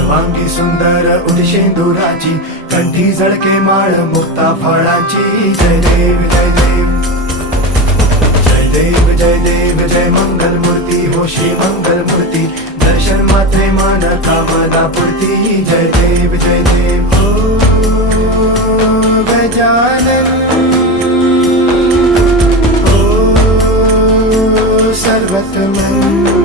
सर्वांगी सुंदर उदिशेंदुराची, कंठी झळके माळ मुक्ता फळाची. जय देव जय देव जय देव जय देव जय मंगल मूर्ती हो श्री मंगल मूर्ती. दर्शन मात्रे मन कामना पूर्ती. जय देव हो गजानन हो सर्वतमन.